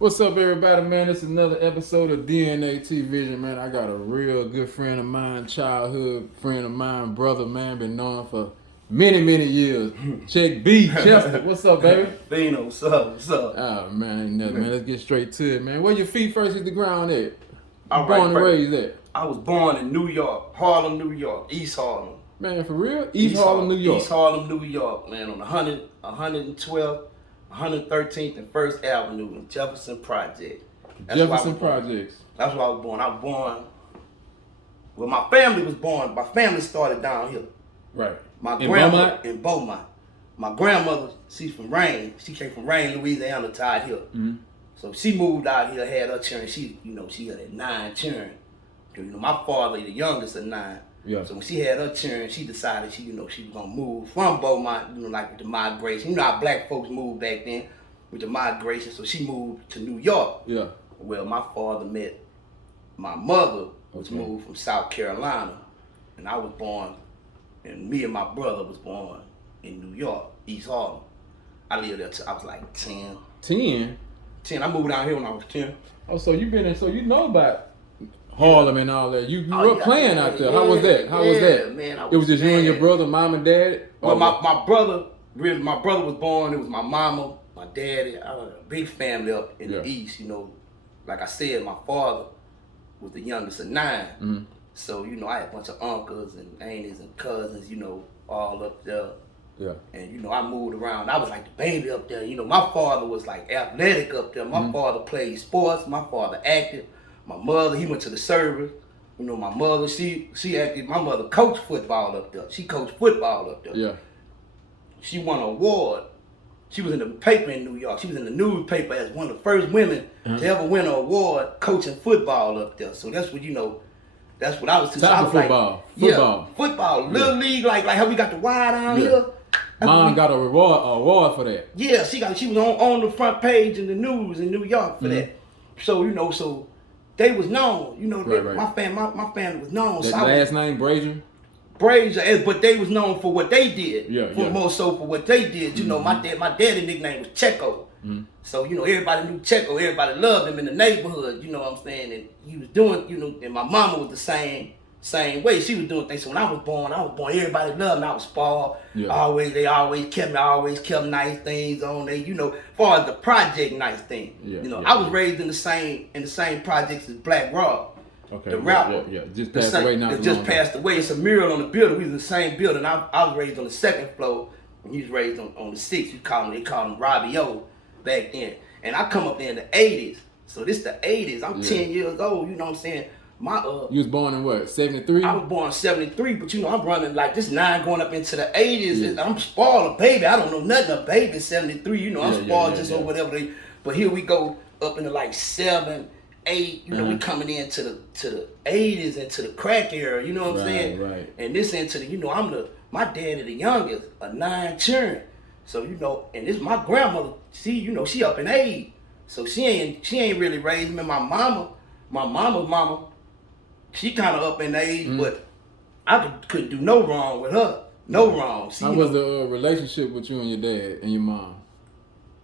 What's up, everybody, man? It's another episode of DnA-Tvision, man. I got a real good friend of mine, childhood friend of mine, brother, man. Been known for many years. Check B, Chester. What's up, baby? Fino, what's up? What's up? Oh, man, ain't nothing, man. Let's get straight to it, man. Where your feet first hit the ground at? All Born right, and first, raised at? I was born in New York, Harlem, New York, East Harlem. Man, for real? East Harlem, New York. East Harlem, New York, man, on 112th, 113th, and 1st Avenue in Jefferson Project. Jefferson Projects. That's where I was born. I was born, well, my family was born. My family started down here. Right. My In grandmother Beaumont? in Beaumont. My grandmother, she's from Rain. She came from Rain, Louisiana, to out here. Mm-hmm. So she moved out here, had her children. She had 9 children. My father, the youngest of 9. Yeah. So when she had her children, she decided she was gonna move from Beaumont, like with the migration. You know how black folks moved back then with the migration. So she moved to New York. Yeah. Well, my father met my mother, which moved from South Carolina, and I was born, and me and my brother was born in New York, East Harlem. I lived there till I was like 10. 10? 10. I moved down here when I was 10. Oh, so you been in, so you know about Harlem and all that. You grew up playing out there. Yeah, How was that? How was that? Man, It was just you and your brother, mom and dad? Well, my brother was born. It was my mama, my daddy. I was a big family up in the East. Like I said, my father was the youngest of 9. Mm-hmm. So I had a bunch of uncles and aunties and cousins. All up there. Yeah. And I moved around. I was like the baby up there. My father was like athletic up there. My father played sports. My father acted. My mother, he went to the service. My mother, she acted. My mother coached football up there. She coached football up there. Yeah. She won an award. She was in the paper in New York. She was in the newspaper as one of the first women to ever win an award coaching football up there. So that's what that's what I was. Type of football. Yeah, football, little league, like how we got the Y down here. Mom got a award for that. Yeah, she was on the front page in the news in New York for that. So so they was known. Right. My family was known. That so last name Brazier. Brazier, but they was known for what they did. More so for what they did. My daddy nickname was Checo. Mm-hmm. So everybody knew Checo. Everybody loved him in the neighborhood. You know what I'm saying? And he was doing. And my mama was the same way. She was doing things. So when I was born, everybody loved me. I was spoiled. Yeah. They always kept me. I always kept nice things on there. As far as the project nice thing. I was raised in the same projects as Black Rob. Okay. The rapper. Yeah. Just passed away now. Just passed away. It's a mural on the building. We was in the same building. I was raised on the 2nd floor, and he was raised on the 6th. They called him Robbie O back then. And I come up there in the 80s. So this the 80s. I'm 10 years old. You know what I'm saying? You was born in what? 73? I was born in 73, but I'm running like this 9 going up into the 80s. Yeah. I'm spoiled, a baby. I don't know nothing of baby 73. I'm spoiled or whatever. But here we go up into like 7, 8. We coming into the 80s into the crack era. You know what I'm saying? Right. And this into the my daddy the youngest of 9 children. So and this my grandmother. She up in age. So she ain't really raised me. My mama's mama. She kind of up in age, but I couldn't do no wrong with her. No wrong. How was the relationship with you and your dad and your mom?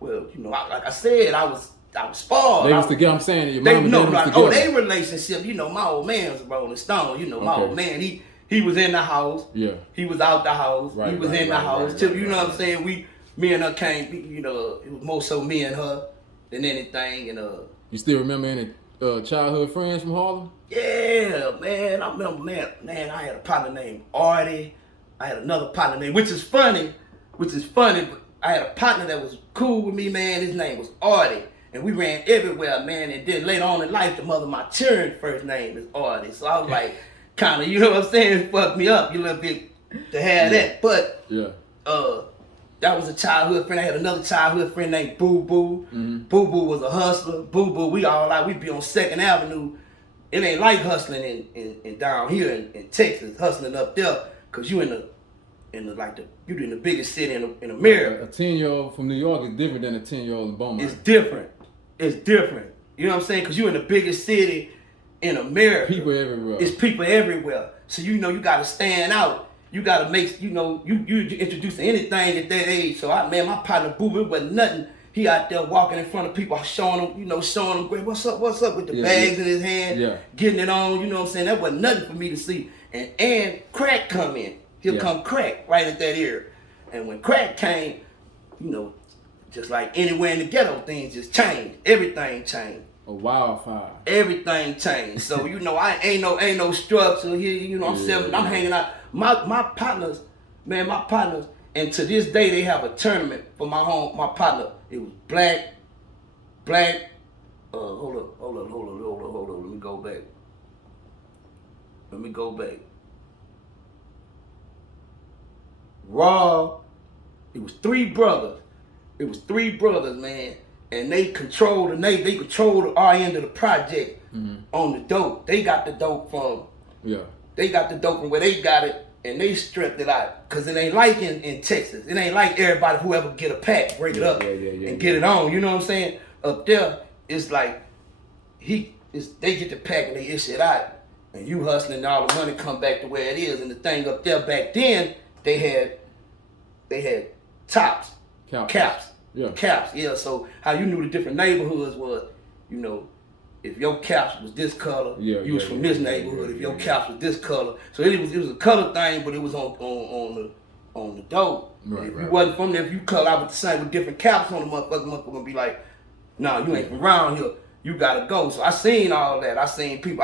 Well, like I said, I was spoiled. They was together. I'm saying your mom and dad was together. They relationship. My old man was a Rolling Stone. My old man, he was in the house. Yeah. He was out the house. He was in the house. Right, what I'm saying? Me and her came. It was more so me and her than anything. And You still remember any childhood friends from Harlem? Yeah, man. I remember, man. I had a partner named Artie. I had another partner named, which is funny. But I had a partner that was cool with me, man. His name was Artie. And we ran everywhere, man. And then later on in life, the mother of my children's first name is Artie. So I was like, kind of, what I'm saying? It fucked me up a little bit to have that. But, that was a childhood friend. I had another childhood friend named Boo Boo. Mm-hmm. Boo Boo was a hustler. Boo Boo, we be on 2nd Avenue. It ain't like hustling in down here in Texas, hustling up there, cause you in the biggest city in America. A 10-year-old from New York is different than a 10-year-old in Beaumont. It's different. You know what I'm saying? Cause you in the biggest city in America. People everywhere. It's people everywhere. So you gotta stand out. You gotta make, you introduce anything at that age. So my partner Boo Boo wasn't nothing. He out there walking in front of people, showing them, great, what's up with the bags in his hand, getting it on, you know what I'm saying? That wasn't nothing for me to see. And Crack come in. Here come Crack right at that era. And when Crack came, you know, just like anywhere in the ghetto, things just changed. Everything changed. A wildfire. Everything changed. So, you know, I ain't no structure here, you know, I'm hanging out. My partners, and to this day they have a tournament for my partner. It was black, hold up, let me go back. Raw, it was three brothers, man, and they controlled the our end of the project on the dope. They got the dope from where they got it, and they stripped it out. Cause it ain't like in Texas. It ain't like everybody whoever get a pack, break it up and get it on. You know what I'm saying? Up there, it's like they get the pack and they issue it out. And you hustling and all the money come back to where it is. And the thing up there back then, they had tops. Caps. Yeah. So how you knew the different neighborhoods was, you know, if your caps was this color, you was from this neighborhood. If your caps was this color, so it was a color thing, but it was on the dope. Right, if you wasn't from there, if you color out with the same with different caps on the motherfucker gonna be like, nah, you ain't from around here. You gotta go. So I seen all that. I seen people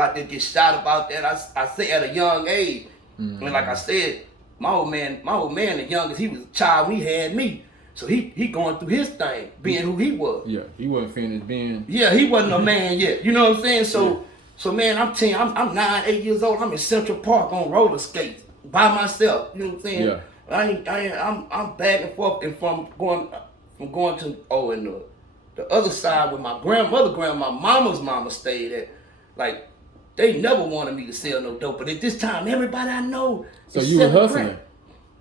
out there get shot about that. I say at a young age. And like I said, my old man, the youngest, he was a child when he had me. So he going through his thing, being who he was. Yeah, he wasn't finished being. Yeah, he wasn't a man yet. You know what I'm saying? So man, I'm 9, 8 years old. I'm in Central Park on roller skates by myself. You know what I'm saying? Yeah. I'm back and forth, and from going to the other side where my my mama's mama stayed at. Like, they never wanted me to sell no dope, but at this time, everybody I know. So you were hustling. Crack.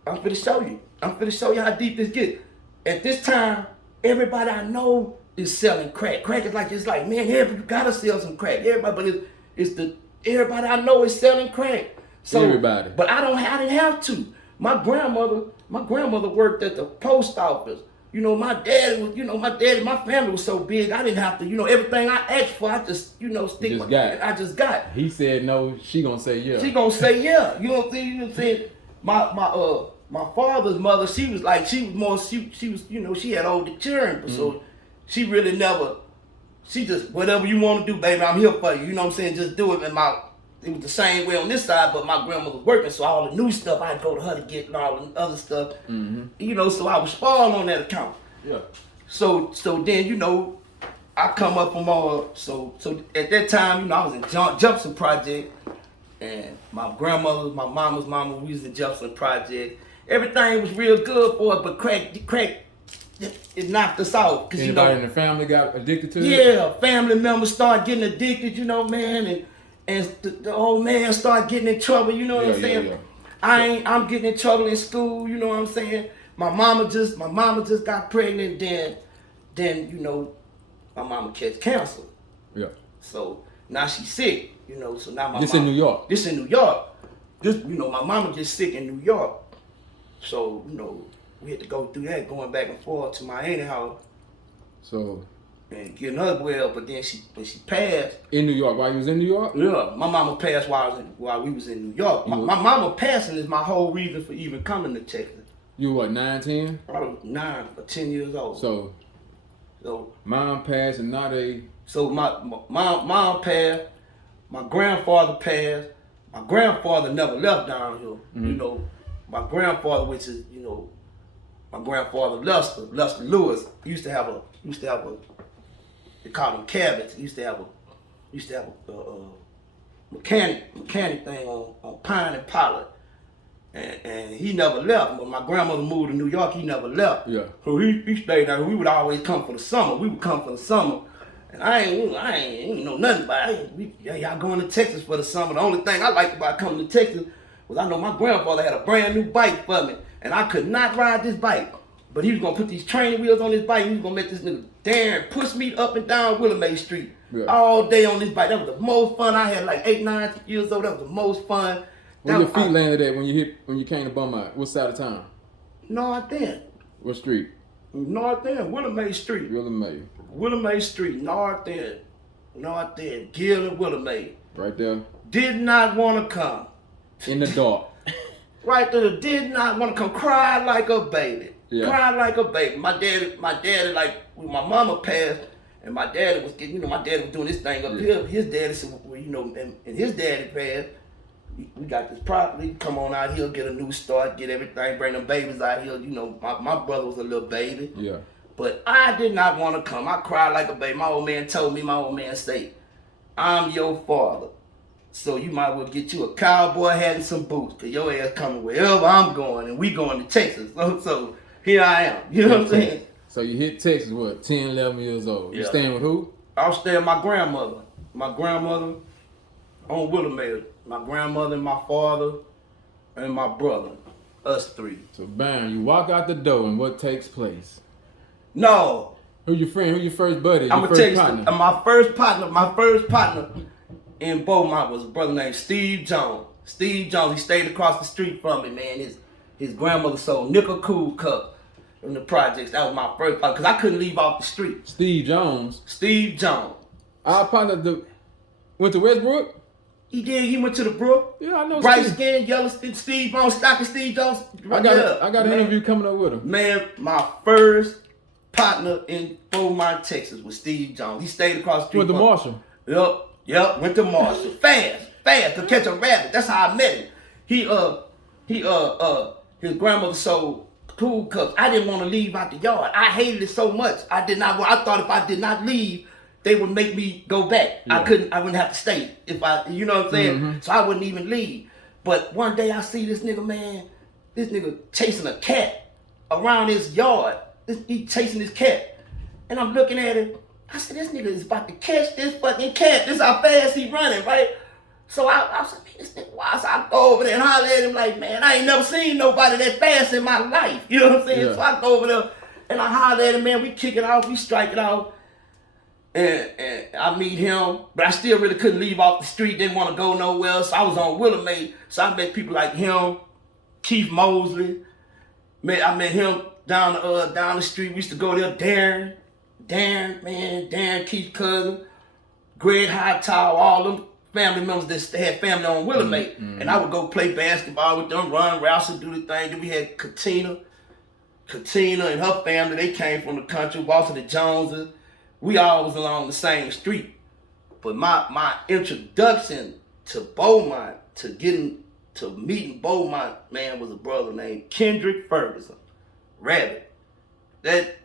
I'm finna show you how deep this gets. At this time, everybody I know is selling crack. Crack is like, it's like, man, everybody, you gotta sell some crack. Everybody, but everybody I know is selling crack. So everybody. But I didn't have to. My grandmother worked at the post office. You know, my family was so big, I didn't have to, you know, everything I asked for, I just, you know, I just got. He said no, she gonna say yeah. She gonna say yeah. You know what I'm saying? My father's mother, she was, you know, she had older children, so she really never, she just, whatever you want to do, baby, I'm here for you. You know what I'm saying? Just do it. And it was the same way on this side, but my grandmother was working, so all the new stuff, I'd go to her to get and all the other stuff. You know, so I was spoiled on that account. Yeah. So then, you know, I come up from so at that time, you know, I was in Jefferson Project, and my mama's mama, we was in Jefferson Project. Everything was real good for it, but crack, it knocked us out. Anybody in the family got addicted to it? Yeah, family members start getting addicted, you know, man, and the old man start getting in trouble, you know what I'm saying? Yeah. I'm getting in trouble in school, you know what I'm saying? My mama just got pregnant, then you know, my mama catch cancer. Yeah. So now she's sick, you know, so now This in New York. You know, my mama just sick in New York. So, you know, we had to go through that, going back and forth to my auntie house. So. And getting her well, but then when she passed. In New York, while you was in New York? Yeah, my mama passed while we was in New York. My mama passing is my whole reason for even coming to Texas. You were what, 9, 10? I was 9 or 10 years old. So mom passed and now they. So my mom passed, my grandfather passed. My grandfather never left down here. You know, my grandfather, which is, you know, my grandfather Lester Lewis, used to have a they called him cabins. He used to have a mechanic thing on Pine and Pollard. And he never left. But my grandmother moved to New York, he never left. Yeah. So he stayed there. We would always come for the summer. We would come for the summer. And I ain't know nothing about it. Y'all going to Texas for the summer. The only thing I liked about coming to Texas was I know my grandfather had a brand new bike for me. And I could not ride this bike. But he was going to put these training wheels on his bike. He was going to make this nigga Darren push me up and down Willamette Street all day on this bike. That was the most fun I had, like 8, 9 years old. That was the most fun. Where your feet landed at when you came to Beaumont? What side of town? No, I didn't. What street? North End, Willamette Street. Willamette Street, North End. Gill and Willamette. Right there. Did not want to come. In the dark. Right there, did not want to come. Cried like a baby. Yeah. Cried like a baby. My daddy, like, when my mama passed, and my daddy was getting, my daddy was doing this thing up here. His daddy said, well, and his daddy passed. We got this property. Come on out here, get a new start, get everything, bring them babies out here. My brother was a little baby. Yeah. But I did not want to come. I cried like a baby. My old man said, I'm your father. So you might well get you a cowboy hat and some boots, because your ass coming wherever I'm going, and we going to Texas. So here I am. You know what I'm saying? So you hit Texas, what, 10, 11 years old. Yeah. You staying with who? I was staying with my grandmother. My grandmother on Willamette. My grandmother and my father and my brother. Us three. So bam, you walk out the door and what takes place? No. Who your friend? Who your first buddy? I'm gonna tell you, my first partner in Beaumont was a brother named Steve Jones. Steve Jones, he stayed across the street from me, man. His grandmother sold nickel cool cups in the projects. That was my first partner, because I couldn't leave off the street. Steve Jones. Our partner went to Westbrook? He did. He went to the Brook. Yeah, I know. Bright skin, yellow skin, Steve Jones, stocking Steve Jones. I got an interview coming up with him. Man, my first partner in Beaumont, Texas was Steve Jones. He stayed across the street. Went to Marshall. Yep, went to Marshall. Fast to catch a rabbit. That's how I met him. His grandmother sold cool cups. I didn't want to leave out the yard. I hated it so much. I thought if I did not leave, they would make me go back. Yeah. I wouldn't have to stay if you know what I'm saying? Mm-hmm. So I wouldn't even leave. But one day I see this nigga chasing a cat around his yard. He chasing this cat. And I'm looking at him. I said, this nigga is about to catch this fucking cat. This is how fast he running, right? So I said, man, this nigga wild. So I go over there and holler at him like, man, I ain't never seen nobody that fast in my life. You know what I'm saying? Yeah. So I go over there and I holler at him, man, we kick it off, we strike it off. And I meet him, but I still really couldn't leave off the street, didn't want to go nowhere. So I was on Willamette. So I met people like him, Keith Mosley. I met him down the street. We used to go there, Darren, Keith's cousin, Greg Hightower, all them family members that had family on Willamette. Mm-hmm. And I would go play basketball with them, run routes and do the thing. Then we had Katina and her family, they came from the country, Walter the Joneses. We all was along the same street. But my introduction to Beaumont, to meeting Beaumont, man, was a brother named Kendrick Ferguson, Rabbit. That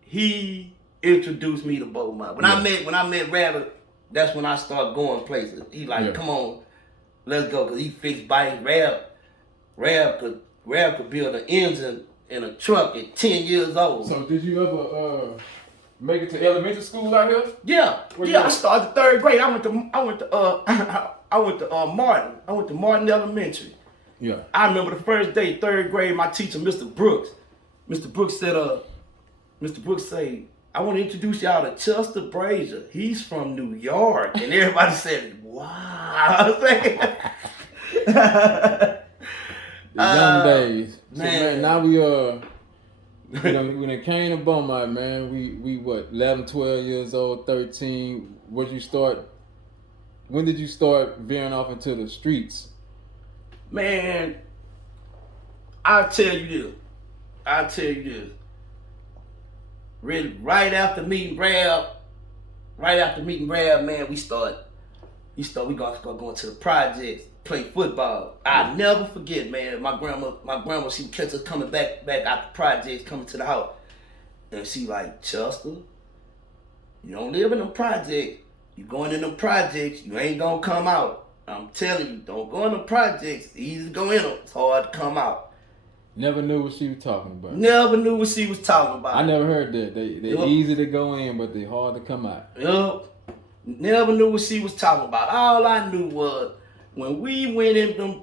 he introduced me to Beaumont. When I met Rabbit, that's when I started going places. He like, come on, let's go, cause he fixed bikes. Rab could build an engine in a truck at 10 years old. So did you ever make it to elementary school out here? Yeah. I started third grade. I went to Martin. I went to Martin Elementary. Yeah. I remember the first day, third grade, my teacher, Mr. Brooks said, I want to introduce y'all to Chester Brazier. He's from New York. And everybody said, wow. The young days. So, man, now we when it came to Beaumont, man, we what, 11, 12 years old, 13. When did you start veering off into the streets? Man, I'll tell you this. Really, right after meeting Rab, man, we gonna start going to the projects, play football. I'll never forget, man. My grandma, she would catch us coming back out the projects, coming to the house. And she like, Chester, you don't live in them projects. You going in them projects, you ain't gonna come out. I'm telling you, don't go in them projects. It's easy to go in them. It's hard to come out. Never knew what she was talking about. I never heard that. They're easy to go in, but they're hard to come out. Yup. Never knew what she was talking about. All I knew was when we went in them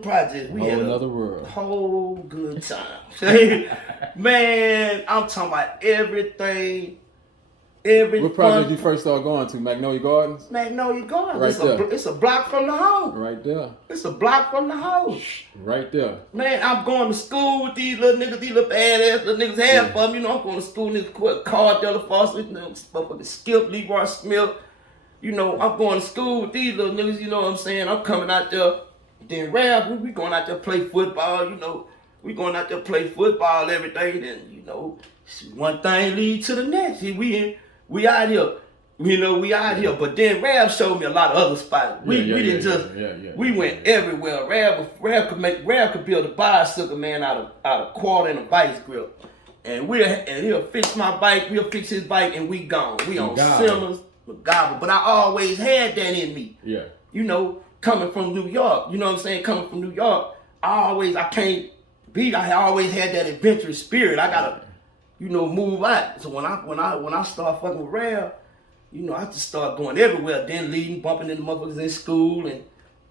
projects, we had another world. Whole good time. Man, I'm talking about everything Every What project you first started going to? Magnolia Gardens? Magnolia Gardens. Right there. It's a block from the home. Right there. It's a block from the house. Right there. Man, I'm going to school with these little niggas, these little badass little niggas half of them. You know, I'm going to school with niggas, Cardella Foster, you know, motherfucking Skip, Leroy Smith. You know, I'm going to school with these little niggas, you know what I'm saying? I'm coming out there. Then Rab, we going out there play football, you know. We going out there play football every day. Then, you know, one thing lead to the next. See, we out here. You know, we out here. But then Rab showed me a lot of other spots. We we went everywhere. Rab could build a bicycle, man, out of quarter and a vice grip. And he'll fix my bike, we'll fix his bike, and we gone. We on Simmons, McGobble. But I always had that in me. Yeah. You know, coming from New York, you know what I'm saying? Coming from New York, I always had that adventurous spirit. I gotta, you know, move out. So when I start fucking with Rab, you know, I just start going everywhere, then leading, bumping into motherfuckers in school and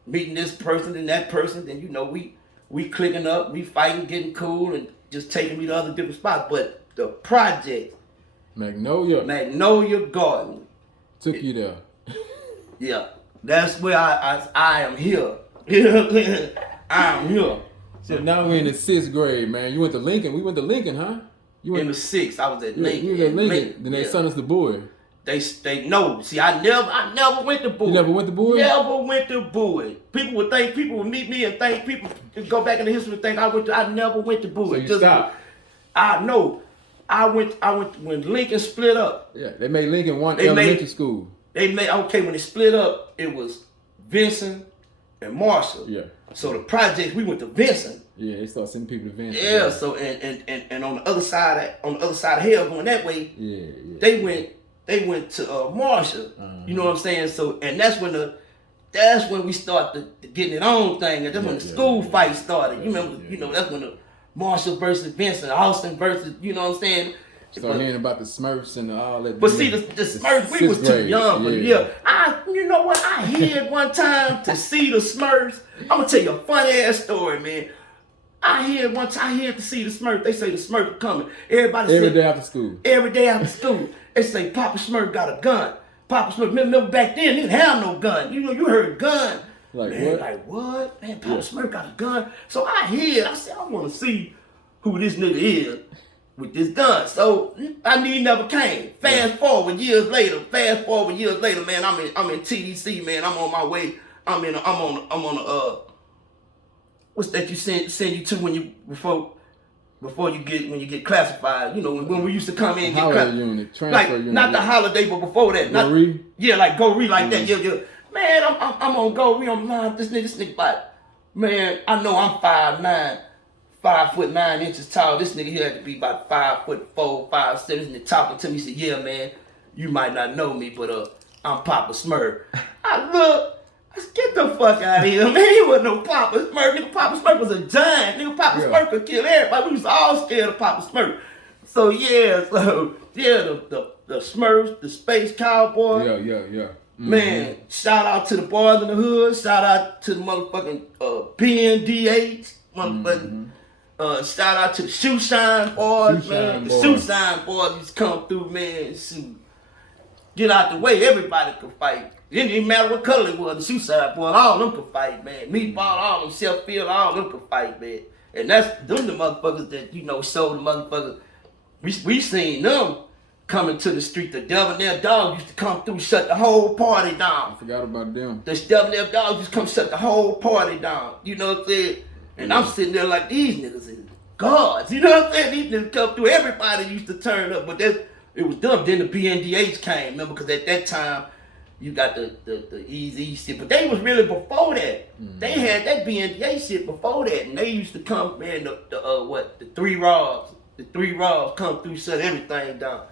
meeting this person and that person. Then, you know, we clicking up, we fighting, getting cool, and just taking me to other different spots. But the project, Magnolia Garden, took you there. Yeah, that's where I am here. You know what I'm saying? I am here. So now we're in the 6th grade, man. You went to Lincoln. We went to Lincoln, huh? You went in the 6th, I was at Lincoln. You was at Lincoln. Then they sent us to Bowie. They know. See, I never went to Bowie. You never went to Bowie? Never went to Bowie. People would meet me and think people could go back in the history and think I never went to Bowie. So you stopped. I know. I went when Lincoln split up. Yeah, they made Lincoln one elementary school. When they split up, it was Vincent and Marshall. Yeah. So the project, we went to Vincent. Yeah, they started sending people to Vincent. Yeah, so and on the other side of hell, going that way, they went to Marshall. You know what I'm saying? So and that's when we started getting it on thing, and that's when the school fight started. You remember, you know, that's when the Marshall versus Vincent, Austin versus, you know what I'm saying? Start hearing about the Smurfs and all that. But see, the Smurfs, we was too young for you know what? I hid one time to see the Smurfs. I'm gonna tell you a funny ass story, man. I hid to see the Smurfs. They say the Smurfs are coming. Every day after school. Every day after school. They say Papa Smurf got a gun. Papa Smurf, remember back then, they didn't have no gun. You know, you heard gun. Like man, what? Like what? Man, Papa Smurf got a gun. So I hid. I said, I want to see who this nigga is with this gun. So I knew he never came. Fast forward years later, man, I'm in TDC, man. I'm on my way. I'm on a what's that you send you to when you before you get classified? You know, when we used to come in and get holiday unit, transfer like, unit. Not the holiday, but before that. Go read? Yeah, like go read like that. Yeah. Man, I'm on go read on line. This nigga about, man, I know I'm 5'9", 5'9" tall. This nigga here had to be about 5'4", 5'7". This nigga talking to me, he said, yeah, man, you might not know me, but I'm Papa Smurf. I look. Get the fuck out of here, man. He wasn't no Papa Smurf. Nigga, Papa Smurf was a giant. Nigga, Papa Smurf could kill everybody. We was all scared of Papa Smurf. So the Smurfs, the Space Cowboy. Yeah. Mm-hmm. Man, shout out to the boys in the hood. Shout out to the motherfucking DnA-Tvision. Motherfucking shout out to the Shoe Shine boys, man. The Shoe Shine boys used to come through, man. Shoot. Get out the way, everybody could fight. It didn't even matter what color it was, the shoe side boy, all of them could fight, man. Meatball, all of them, Sheffield, all of them could fight, man. And them the motherfuckers that, you know, showed the motherfuckers. We seen them coming to the street. The Debonair Dogs used to come through, shut the whole party down. I forgot about them. The Debonair Dogs used to come shut the whole party down. You know what I'm saying? And I'm sitting there like, these niggas is gods. You know what I'm saying? These niggas come through. Everybody used to turn up, but it was dumb. Then the BNDH came, remember? Because at that time, you got the easy shit. But they was really before that. Mm-hmm. They had that BNDH shit before that. And they used to come, man, the 3 Robs. The 3 Robs come through, shut everything down.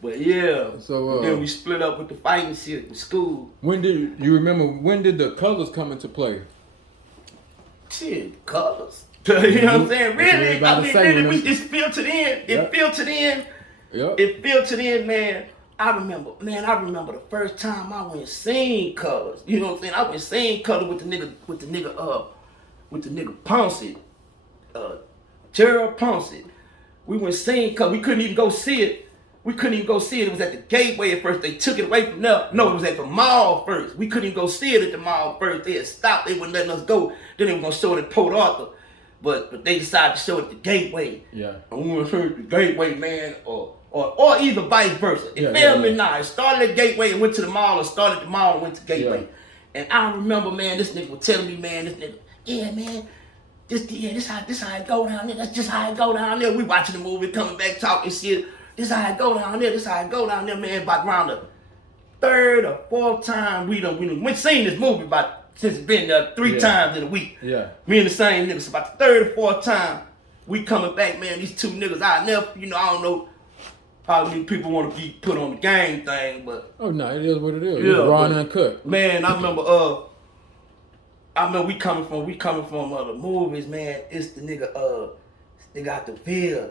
But yeah. So then we split up with the fighting shit in school. When did the colors come into play? Shit, colors. You know what I'm saying? Really? I mean, really, we just filtered in. It filtered in. Yep. It filtered in, man. I remember the first time I went and seen colors. You know what I'm saying? I went and seen color with the nigga Ponce, Gerald Ponce. We went and seen color. We couldn't even go see it We couldn't even go see it. It was at the Gateway at first. They took it away from there. No, it was at the mall first. We couldn't even go see it at the mall first. They had stopped. They wouldn't letting us go. Then they were going to show it at Port Arthur. But they decided to show it at the Gateway. Yeah. And we went to the Gateway, man, or either vice versa. It failed me now. It started at Gateway and went to the mall, or started at the mall and went to Gateway. Yeah. And I remember, man, this nigga was telling me, man, this nigga, yeah, man, this how it go down there. That's just how it go down there. We watching the movie, coming back, talking shit. This how it go down there. This how it go down there, man. About around the third or fourth time we seen this movie since it's been there 3 times in a week. Yeah. Me and the same niggas. About the third or fourth time we coming back, man. These 2 niggas, I don't know how many people want to be put on the game thing, but oh no, it is what it is. Yeah, It's raw and uncut. Man, I remember we coming from the movies, man. It's the nigga out the Ville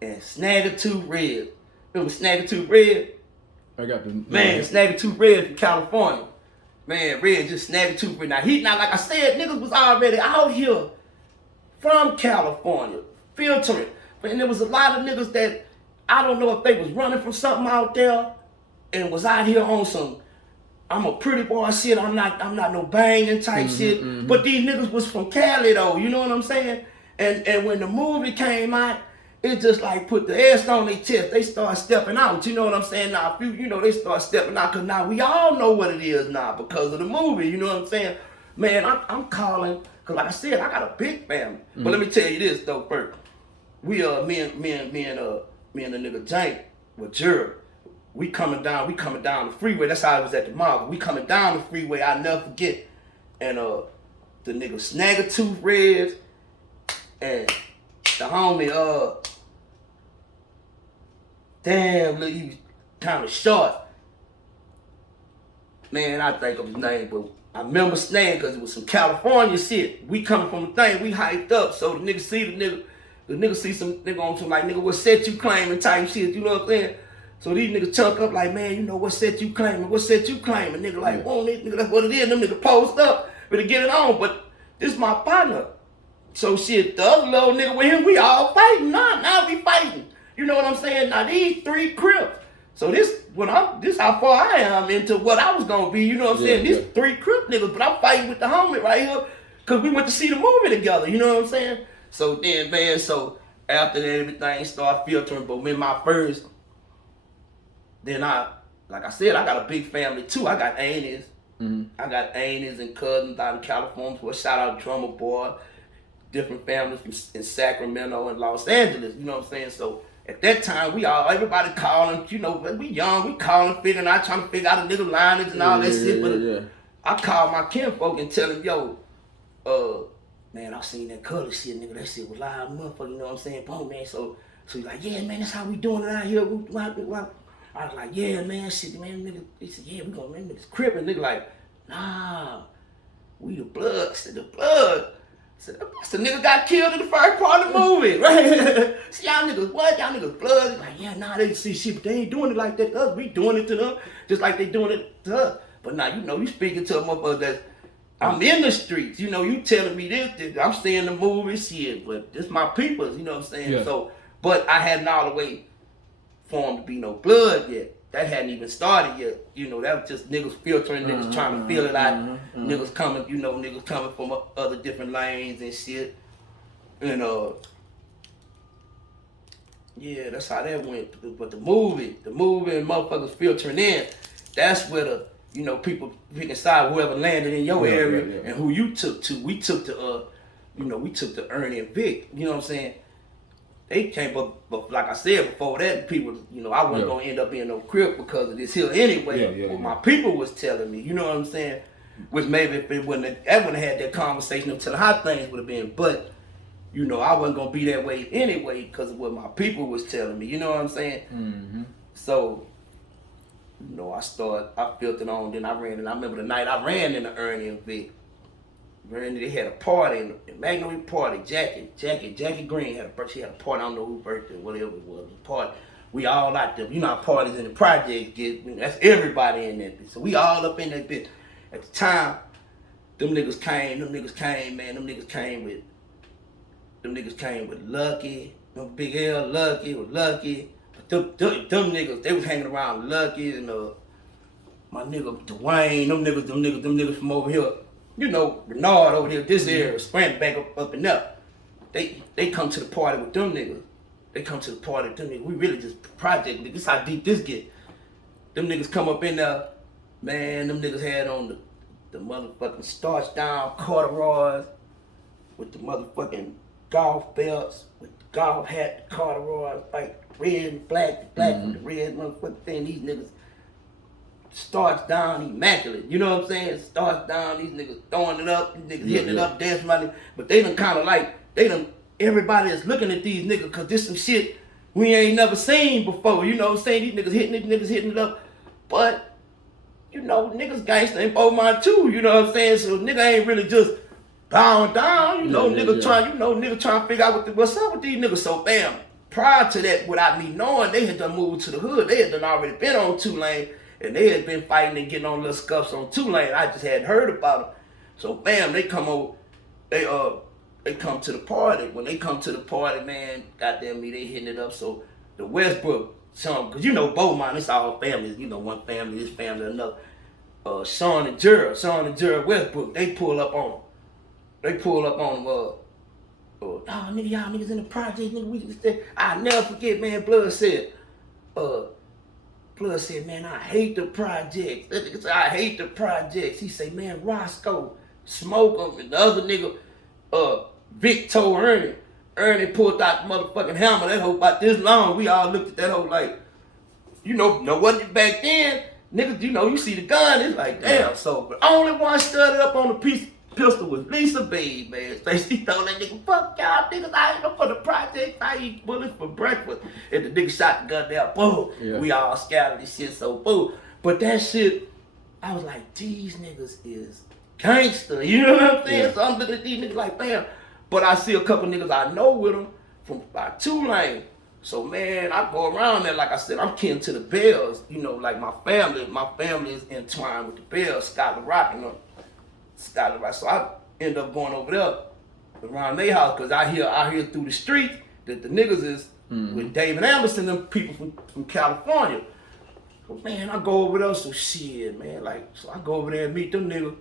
and Snagger-Tooth Red. Remember Snagger-Tooth Red? I got the Man, Snagger-Tooth Red from California. Man, Red just Snagger-Tooth Red. Now like I said, niggas was already out here from California filtering. And there was a lot of niggas that I don't know if they was running from something out there and was out here on some I'm a pretty boy shit, I'm not no banging type shit. But these niggas was from Cali though, you know what I'm saying? And when the movie came out, it just like put the ass on their chest. They start stepping out, you know what I'm saying? Now, they start stepping out, because now we all know what it is now because of the movie, you know what I'm saying? Man, I'm calling, because like I said, I got a big family. But let me tell you this though first. We, me and the nigga Jank with Jared, we coming down the freeway. That's how it was at the mall. We coming down the freeway, I'll never forget. And the nigga Snagger-Tooth Reds and the homie, damn, look, he was kind of short. Man, I think of his name, but I remember Snag because it was some California shit. We coming from the thing, we hyped up, so the nigga see the nigga see some nigga on some like, nigga, what set you claiming type shit, you know what I'm saying? So these niggas chunk up like, man, you know what set you claiming? What set you claiming? Nigga like, won't it? Nigga, that's what it is. Them niggas post up, ready to get it on. But this my partner. So shit, the other little nigga with him, we all fighting. Now we fighting. You know what I'm saying? Now these 3 Crips. So this how far I am into what I was gonna be. You know what I'm saying? These 3 Crip niggas, but I'm fighting with the homie right here because we went to see the movie together. You know what I'm saying? So then, man, so after that, everything started filtering. But when my first, then like I said, I got a big family too. I got aunties. I got aunties and cousins out in California. So shout out Drummer Boy, different families in Sacramento and Los Angeles. You know what I'm saying? So at that time, everybody calling, you know, we young, we calling, figuring out, trying to figure out the nigga lineage and all that shit. But I called my kinfolk and tell them, yo, man, I seen that color shit, nigga. That shit was loud, motherfucker. You know what I'm saying? Boom, man. So he's like, yeah, man, that's how we doing it out here. I was like, yeah, man, shit, man, nigga. He said, yeah, we gonna, man, niggas crippin'. Nigga like, nah, we the blood. I said, the blood. I said, that's the nigga got killed in the first part of the movie, right? See, y'all niggas, what? Y'all niggas blood? He's like, yeah, nah, they see shit, but they ain't doing it like that to us. We doing it to them, just like they doing it to us. But now, you know, you speaking to a motherfucker that I'm in the streets, you know, you telling me this, I'm seeing the movie, shit, but this my peoples, you know what I'm saying? Yeah. So, but I hadn't all the way formed to be no blood yet. That hadn't even started yet. You know, that was just niggas filtering, niggas trying to feel it out. Niggas coming, you know, niggas coming from other different lanes and shit. And yeah, that's how that went. But the movie and motherfuckers filtering in, that's where the, you know, people picking side, whoever landed in your area and who you took to. We took to, we took to Ernie and Vic. You know what I'm saying? They came up, but like I said before that, people, you know, I wasn't gonna end up being no Crip because of this hill anyway. What my people was telling me, you know what I'm saying? Which maybe if it wouldn't have had that conversation until how things would have been. But, you know, I wasn't gonna be that way anyway because of what my people was telling me. You know what I'm saying? So, you know, I filtered on, then I ran, and I remember the night I ran into Ernie and Vic. They had a party, a Magnolia party. Jackie Green she had a party. I don't know whose birthday, whatever it was. A party. We all out there. You know how parties in the project get. You know, that's everybody in that bitch. So we all up in that bitch. At the time, them niggas came, man. Them niggas came with Lucky, Big L Lucky with Lucky, them niggas, they was hanging around Lucky and my nigga Dwayne, them niggas from over here. You know, Bernard over here, this area, sprint back up and up. They come to the party with them niggas. They come to the party with them niggas. We really just project niggas. This how deep this get. Them niggas come up in there, man, them niggas had on the motherfucking starched down corduroys with the motherfucking golf belts, with the golf hat, the corduroys, like red and black with the red motherfucking thing. These niggas starts down immaculate. You know what I'm saying? Starts down, these niggas throwing it up, these niggas hitting it up, dancing money. But they done kind of like, everybody is looking at these niggas because this some shit we ain't never seen before. You know what I'm saying? These niggas hitting it up. But, you know, niggas gangsta in Beaumont too. You know what I'm saying? So nigga ain't really just down. You know, nigga trying to figure out what's up with these niggas. So bam, prior to that, without me knowing, they had done moved to the hood. They had done already been on 2 Lane. And they had been fighting and getting on little scuffs on 2 Lane. I just hadn't heard about them. So bam, they come over, they come to the party. When they come to the party, man, goddamn me, they hitting it up. So the Westbrook, cause you know Beaumont, it's all families. You know, one family, this family, another. Sean and Gerald Westbrook, they pull up on them. Oh nigga, y'all niggas in the project, nigga, we just said, I'll never forget, man, Blood said, man, I hate the projects. That nigga said, I hate the projects. He say, man, Roscoe, smoke them. And the other nigga, Vic told Ernie. Ernie pulled out the motherfucking hammer. That hoe about this long. We all looked at that hoe like, you know what, back then, niggas, you know, you see the gun, it's like, damn. So, but only one studded up on the pistol was Lisa Babe, man. So she told that nigga, fuck y'all niggas, I ain't no for the project, I eat bullets for breakfast. And the nigga shot the gun down, boom. Yeah. We all scattered this shit, so boom. But that shit, I was like, these niggas is gangster, you know what I'm saying? Yeah. So I'm looking at these niggas like, damn. But I see a couple niggas I know with them from about 2 Lane. So man, I go around there, like I said, I'm kin to the Bells. You know, like my family is entwined with the Bells, Skylar Rock and them. Skylar Rock. So I end up going over there around their house because I hear through the street that the niggas is with David Anderson, them people from California. So man, I go over there, so shit, man, like, so I go over there and meet them niggas.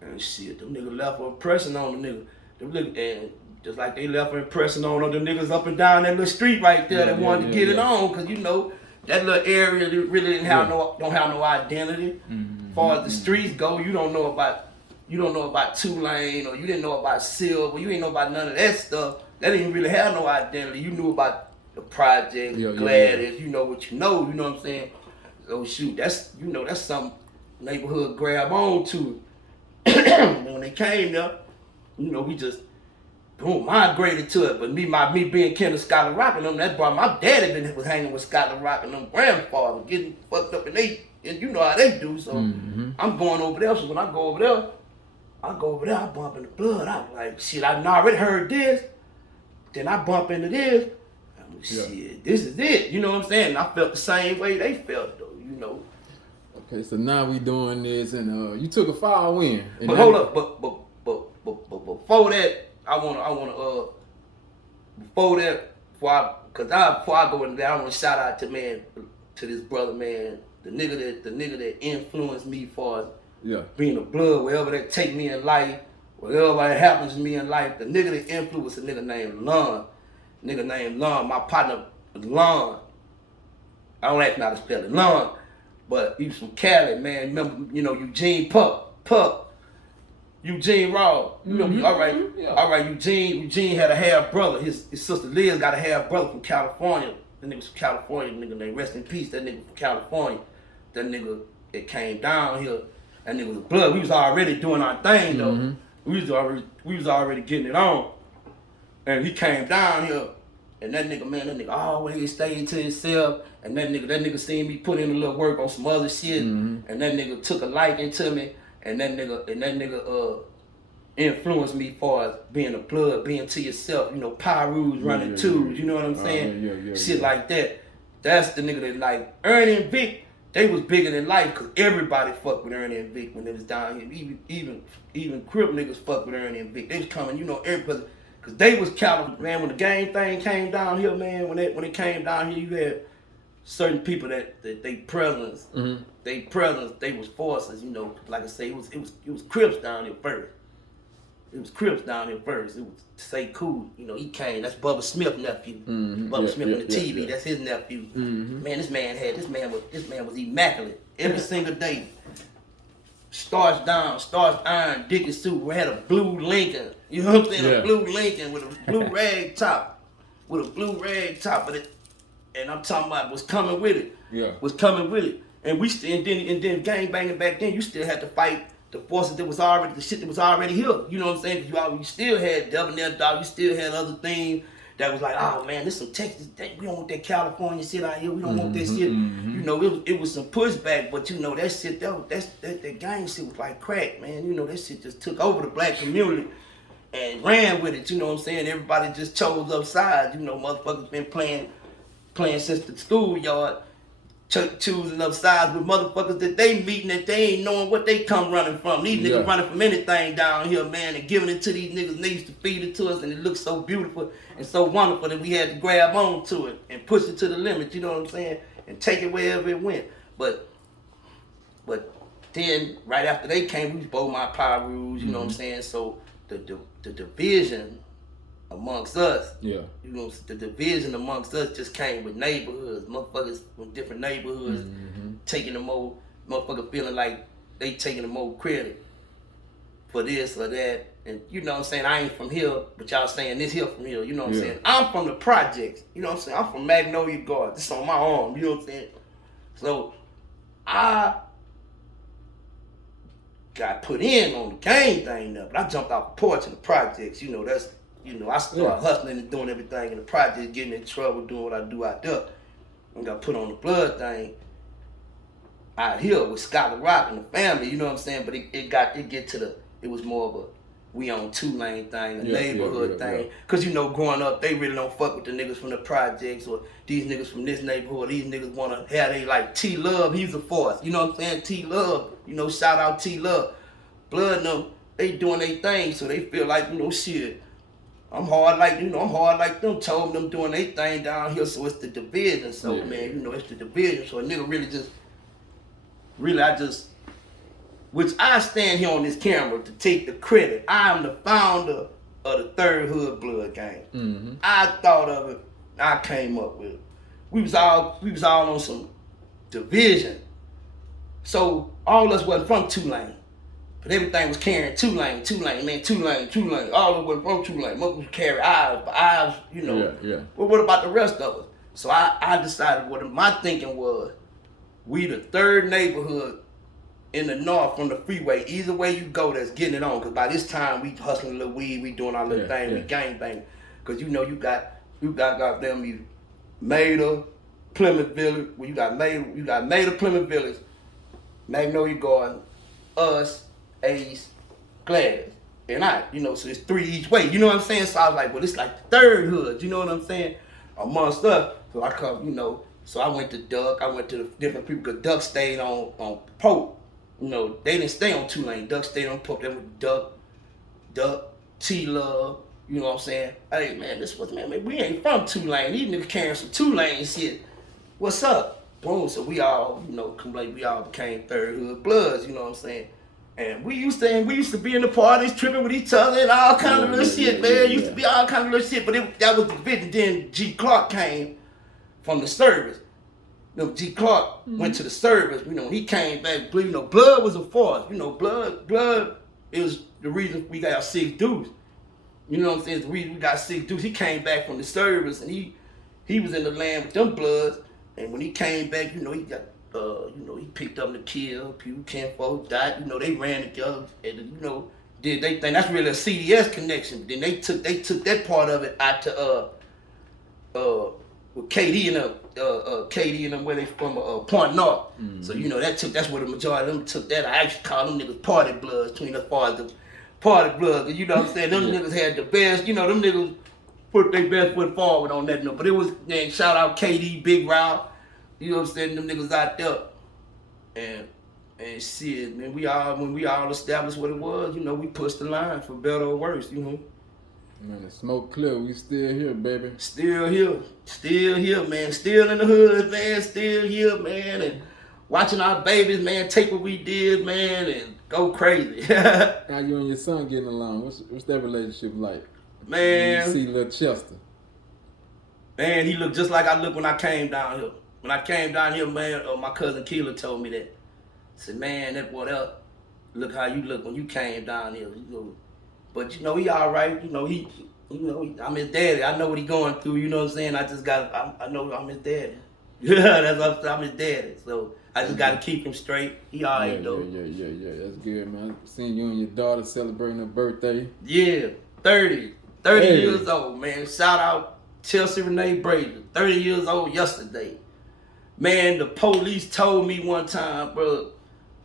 And shit, them niggas left an impression on the nigga. And just like they left an impression on other niggas up and down that little street right there that wanted to get it on, cause you know that little area really didn't have don't have no identity. As far as the streets go, you don't know about 2 Lane, or you didn't know about Silver, you ain't know about none of that stuff. That didn't really have no identity. You knew about the project, Gladys, you know what you know what I'm saying? So shoot, that's some neighborhood grab on to. When they came there, you know, we just boom, migrated to it. But me being kin to Skylar Rock and them, that brought my daddy was hanging with Skylar Rock and them grandfather, getting fucked up, and you know how they do. So I'm going over there. So when I go over there, I bump into Blood. I'm like, shit, I already heard this. Then I bump into this. I'm like, shit, this is it. You know what I'm saying? And I felt the same way they felt, though, you know. Okay, so now we doing this, and you took a foul win. But hold up, but before that, before I go into that, I want to shout out to this brother, man, the nigga that influenced me for being a Blood, wherever that take me in life, whatever that happens to me in life, the nigga that influenced a nigga named Lon, my partner was Lon. I don't actually know how to spell it, Lon, but he was from Cali, man. Remember, you know, Eugene Pup. Eugene Raw, you know, all right. Eugene had a half brother. His sister Liz got a half brother from California. That nigga from California, nigga named Rest in Peace. That nigga from California. That nigga that came down here. That nigga was Blood. We was already doing our thing though. We was already getting it on. And he came down here, and that nigga always stayed to himself. And that nigga seen me put in a little work on some other shit. And that nigga took a liking to me. And that nigga influenced me far as being a Blood, being to yourself, you know, Pyrus running twos, you know what I'm saying? Shit like that. That's the nigga that, like, Ernie and Vic, they was bigger than life because everybody fucked with Ernie and Vic when they was down here. Even Crip niggas fucked with Ernie and Vic. They was coming, you know, everybody, because they was California, man. When the gang thing came down here, man, when it came down here, certain people that they presence, they was forces, you know. Like I say, it was Crips down there first. It was Crips down there first. It was Say Cool, you know. He came. That's Bubba Smith nephew. Bubba Smith on the TV. That's his nephew. Man, this man was immaculate every single day. Starch down, starch iron, Dickie suit. We had a blue Lincoln. You know what I'm saying? A blue Lincoln with a blue rag top. With a blue rag top. But and I'm talking about was coming with it. Yeah. Was coming with it. And we still and then gang banging back then, you still had to fight the forces that was already the shit that was already here. You know what I'm saying? Cause you still had Debonair Dog, you still had other things that was like, oh man, this some Texas, we don't want that California shit out here, we don't want that shit. You know, it was some pushback, but you know, that shit, that gang shit was like crack, man. You know, that shit just took over the black community and ran with it, you know what I'm saying? Everybody just chose up sides, you know, motherfuckers been playing since the schoolyard, choosing up sides with motherfuckers that they meeting that they ain't knowing what they come running from. These niggas running from anything down here, man, and giving it to these niggas, and they used to feed it to us, and it looked so beautiful and so wonderful that we had to grab on to it and push it to the limit, you know what I'm saying, and take it wherever it went. But then, right after they came, we was Beaumont Rules, you know what I'm saying, so the division amongst us, you know, the division amongst us just came with neighborhoods, motherfuckers from different neighborhoods, taking the more, motherfucker feeling like they taking the more credit for this or that, and you know what I'm saying, I ain't from here, but y'all saying this here from here, you know what I'm saying, I'm from the projects, you know what I'm saying, I'm from Magnolia Guard, this on my arm, you know what I'm saying, so I got put in on the gang thing now, but I jumped off the porch in the projects, you know, that's, you know, I started hustling and doing everything in the project, getting in trouble, doing what I do out there. And got put on the blood thing out here with Scholar Rock and the family, you know what I'm saying? But it was more of a we on two-lane thing, a neighborhood thing. Cause you know, growing up, they really don't fuck with the niggas from the projects or these niggas from this neighborhood. These niggas wanna have they like T-Love, he's a force. You know what I'm saying? T-Love, you know, shout out T-Love. Blood and them, they doing their thing, so they feel like, you know, shit. I'm hard like them, told them doing their thing down here, so it's the division. So man, you know, it's the division. So a nigga which I stand here on this camera to take the credit. I am the founder of the Third Hood Blood Gang. I thought of it, I came up with it. We was all on some division. So all of us wasn't from two-lane. But everything was carrying two-lane, man, two-lane. All of us went from two-lane. Most was carry eyes, you know. Well, what about the rest of us? So I decided what my thinking was, we the third neighborhood in the north from the freeway. Either way you go, that's getting it on. Because by this time, we hustling a little weed, we doing our little thing, we gang bang. Because you know, you got goddamn you Maida, Plymouth Village, well, you got Maida, Plymouth Village, Magnolia Garden, us, Ace, Glass, and I, you know, so it's three each way, you know what I'm saying? So I was like, well, it's like the third hood, you know what I'm saying? Amongst us, so I come, you know, so I went to Duck, I went to the different people, because Duck stayed on Pope, you know, they didn't stay on two-lane, Duck stayed on Pope, they went Duck, T-Love, you know what I'm saying? Hey, man, man, we ain't from two-lane, these niggas carrying some two-lane shit, what's up? Boom, so we all, you know, we all became Third Hood Bloods, you know what I'm saying? And we used to be in the parties, tripping with each other and all kind of little shit, man. Used to be all kind of little shit, but that was the division. Then G. Clark came from the service. You know, G. Clark went to the service. You know, he came back. You know, Blood was a force. You know, Blood is the reason we got 6 dudes. You know what I'm saying? It's the reason we got 6 dudes. He came back from the service, and he was in the land with them Bloods. And when he came back, you know, he got. You know, he picked up the kill, people kinfolk died, you know, they ran together and, you know, did they thing. That's really a CDS connection. Then they took that part of it out to with KD and them where they from Point North. So, you know, that's where the majority of them took that. I actually call them niggas party bloods between us far as the party bloods. You know what I'm saying? Them niggas had the best, you know, them niggas put their best foot forward on that note. But it was, man, shout out KD, Big Row. You know what I'm saying? Them niggas out there. And shit, man, when we all established what it was, you know, we pushed the line for better or worse, you know. Man, the smoke clear. We still here, baby. Still here, man. Still in the hood, man. Still here, man. And watching our babies, man, take what we did, man, and go crazy. How you and your son getting along? What's that relationship like? Man. When you see little Chester. Man, he looked just like I looked when I came down here. When I came down here, man, my cousin Keela told me that. I said, man, that boy, look how you look when you came down here. You know. But, you know, he all right. You know, I'm his daddy. I know what he going through. You know what I'm saying? I know I'm his daddy. I'm his daddy. So I just got to keep him straight. He all right, though. Yeah. That's good, man. Seeing you and your daughter celebrating her birthday. Yeah, 30 years old, man. Shout out Chelsea Renee Brazier, 30 years old yesterday. Man, the police told me one time, bro.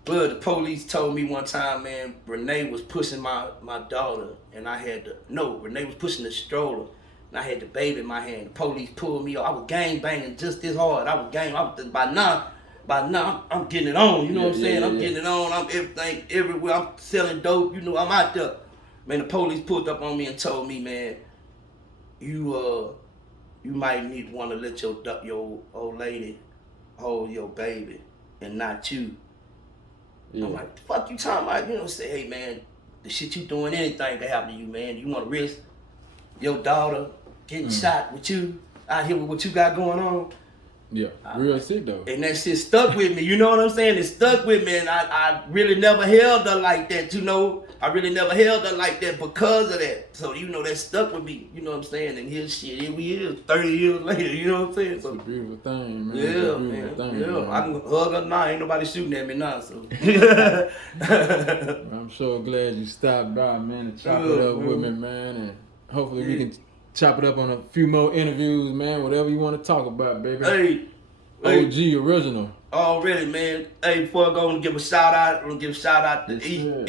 The police told me one time, man, Renee was pushing my daughter, and Renee was pushing the stroller, and I had the baby in my hand. The police pulled me off. I was gang banging just this hard. By now, I'm getting it on. You know what I'm saying? I'm getting it on. I'm everything, everywhere. I'm selling dope. You know, I'm out there. Man, the police pulled up on me and told me, man, you might want to let your old lady hold your baby and not you. Yeah. I'm like, the fuck you talking about? You know, say, hey man, the shit you doing, anything can happen to you, man. You want to risk your daughter getting shot with you out here with what you got going on? Yeah, real shit though. And that shit stuck with me, you know what I'm saying? It stuck with me, and I really never held her like that, you know? I really never held her like that because of that. So, you know, that stuck with me, you know what I'm saying? And here we is, 30 years later, you know what I'm saying? So, it's a beautiful thing, man. Yeah, man. I can hug her now, ain't nobody shooting at me now, so. I'm sure glad you stopped by, man, and chop it up with me, man, and hopefully we can chop it up on a few more interviews, man. Whatever you want to talk about, baby. Hey. OG original. Already, man. Hey, before I go, I'm going to give a shout out to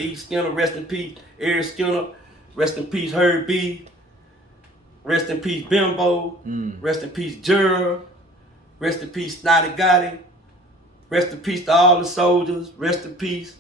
E. Skinner, rest in peace. Eric Skinner, rest in peace. Herb B. Rest in peace, Bimbo. Rest in peace, Gerald. Rest in peace, Snotty Gotti. Rest in peace to all the soldiers. Rest in peace.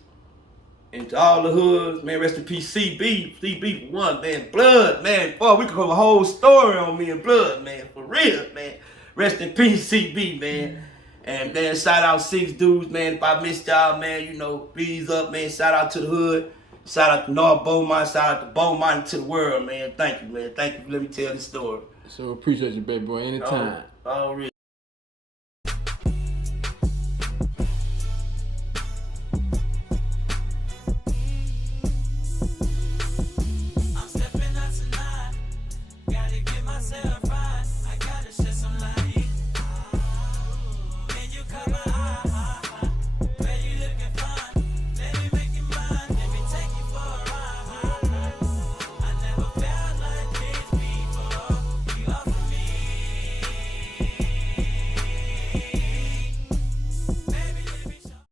And to all the hoods, man, rest in peace, CB. CB for one, man. Blood, man. Boy, we could have a whole story on me and Blood, man. For real, man. Rest in peace, CB, man. And then shout out 6 Dudes, man. If I missed y'all, man, you know, breeze up, man. Shout out to the hood. Shout out to North Beaumont. Shout out to Beaumont and to the world, man. Thank you, man. Thank you for letting me tell this story. So appreciate you, baby boy. Anytime. Already.